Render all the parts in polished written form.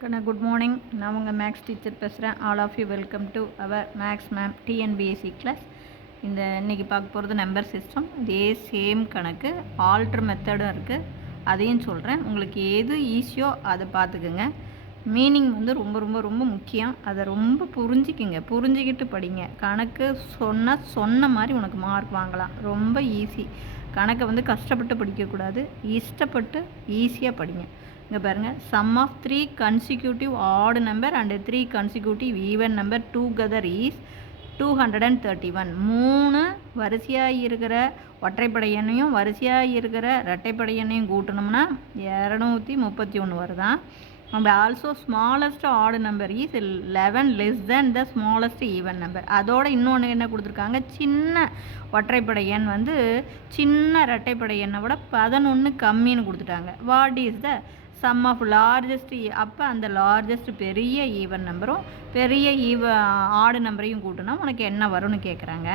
Good morning. நான் உங்கள் maths teacher பேசுகிறேன். All of you welcome to our maths ma'am TNPSC class. இன்றைக்கி பார்க்க போகிறது நம்பர் சிஸ்டம். இதே சேம் கணக்கு ஆல்ட்ரு மெத்தடும் இருக்குது, அதையும் சொல்கிறேன். உங்களுக்கு எது ஈஸியோ அதை பார்த்துக்குங்க. மீனிங் ரொம்ப ரொம்ப ரொம்ப முக்கியம். அதை ரொம்ப புரிஞ்சிக்கிட்டு படிங்க. கணக்கு சொன்ன மாதிரி உனக்கு மார்க் வாங்கலாம். ரொம்ப ஈஸி. கணக்கை கஷ்டப்பட்டு படிக்கக்கூடாது, இஷ்டப்பட்டு ஈஸியாக படிங்க. இங்கே பாருங்கள், some of 3 consecutive odd number and 3 consecutive even number together is 231. 3 வரிசையாக இருக்கிற ஒற்றைப்படை எண்ணையும் வரிசையாக இருக்கிற இரட்டைப்படை எண்ணையும் கூட்டணும்னா 231 வருதான். and also smallest odd number is 11 less than the smallest even number. அதோட இன்னொன்று என்ன கொடுத்துருக்காங்க, சின்ன ஒற்றைப்படை எண் சின்ன இரட்டைப்படை எண்ணை விட 11 கம்மின்னு கொடுத்துட்டாங்க. What is the sum of largest? அப்போ அந்த லார்ஜஸ்ட் பெரிய ஈவன் நம்பரும் பெரிய ஆடு நம்பரையும் கூட்டினா உனக்கு என்ன வரும்னு கேட்குறாங்க.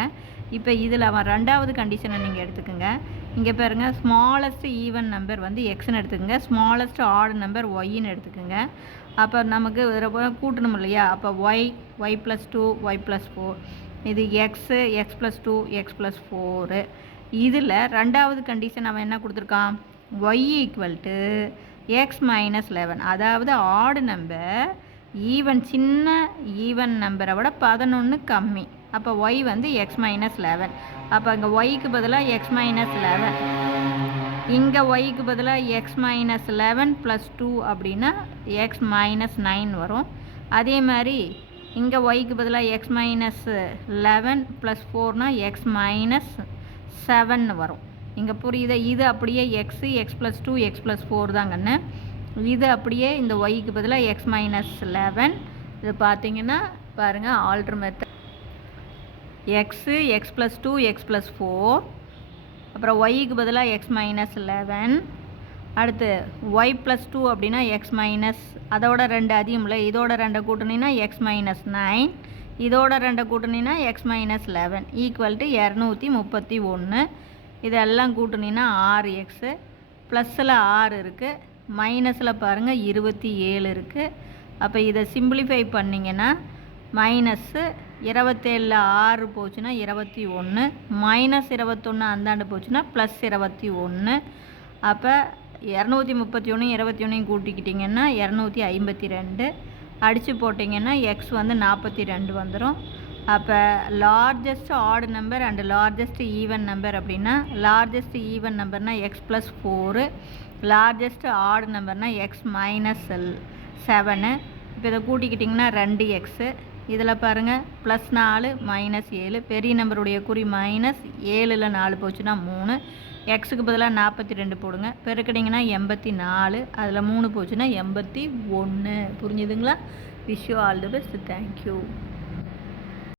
இப்போ இதில் அவன் ரெண்டாவது கண்டிஷனை நீங்கள் எடுத்துக்கோங்க. இங்கே பாருங்கள், ஸ்மாலஸ்ட் ஈவன் நம்பர் எக்ஸ்ன்னு எடுத்துக்கோங்க, ஸ்மாலஸ்ட் ஆடு நம்பர் ஒய்ன்னு எடுத்துக்கோங்க. அப்போ நமக்கு கூட்டணும் இல்லையா? அப்போ ஒய் ப்ளஸ் 2 ஒய் ப்ளஸ் 4, இது எக்ஸ் ப்ளஸ் 2 எக்ஸ் ப்ளஸ் 4. இதில் ரெண்டாவது கண்டிஷன் அவன் என்ன கொடுத்துருக்கான், y equal to x minus 11. அதாவது ஆடு நம்பர் சின்ன ஈவன் நம்பரை விட 11 கம்மி. அப்போ ஒய் எக்ஸ் மைனஸ் 11. அப்போ இங்கே ஒய்க்கு பதிலாக எக்ஸ் மைனஸ் 11, இங்கே ஒய்க்கு பதிலாக எக்ஸ் மைனஸ் 11 ப்ளஸ் 2 அப்படின்னா எக்ஸ் மைனஸ் 9 வரும். அதே மாதிரி இங்கே ஒய்க்கு பதிலாக எக்ஸ் மைனஸ் 11 ப்ளஸ் 4னா எக்ஸ் மைனஸ் 7 வரும். இங்கே புரியுது? இது அப்படியே எக்ஸ் ப்ளஸ் 2 எக்ஸ் ப்ளஸ் 4 தாங்கன்னு. இது அப்படியே இந்த ஒய்க்கு பதிலாக எக்ஸ் மைனஸ் 11. இது பார்த்தீங்கன்னா பாருங்கள், alter method X plus 2 X plus 4, அப்புறம் ஒய்க்கு பதிலாக எக்ஸ் மைனஸ் 11, அடுத்து ஒய் ப்ளஸ் 2 அப்படின்னா எக்ஸ் மைனஸ், அதோட 2 அதிகம் இல்லை, இதோட 2 கூட்டணின்னா எக்ஸ் மைனஸ் 9, இதோட 2 கூட்டணின்னா எக்ஸ் மைனஸ் 11 ஈக்குவல் டு 231. இதெல்லாம் கூட்டணின்னா 6x, ப்ளஸில் 6 இருக்குது, மைனஸில் பாருங்கள் 27 இருக்குது. அப்போ இதை சிம்பிளிஃபை பண்ணிங்கன்னா மைனஸ்ஸு 27 6 போச்சுன்னா 21, மைனஸ் 21 அந்தாண்டு போச்சுன்னா ப்ளஸ் 21. அப்போ 231 21 கூட்டிக்கிட்டிங்கன்னா 252, அடித்து போட்டிங்கன்னா எக்ஸ் 42 வந்துடும். அப்போ largest odd number and largest even number அப்படின்னா, லார்ஜஸ்ட் ஈவன் நம்பர்னால் எக்ஸ் ப்ளஸ் 4, லார்ஜஸ்ட் ஆட் நம்பர்னால் எக்ஸ் மைனஸ் 7. இப்போ இதை கூட்டிக்கிட்டிங்கன்னா 2x. இதில் பாருங்கள், ப்ளஸ் 4 மைனஸ் 7, பெரிய நம்பருடைய குறி மைனஸ், 7ல் 4 போச்சுன்னா 3, எக்ஸுக்கு பதிலாக 42 போடுங்க, பெருக்கிட்டிங்கன்னா 84, அதில் 3 போச்சுன்னா 81. புரிஞ்சுதுங்களா? Wish you all the best. Thank you.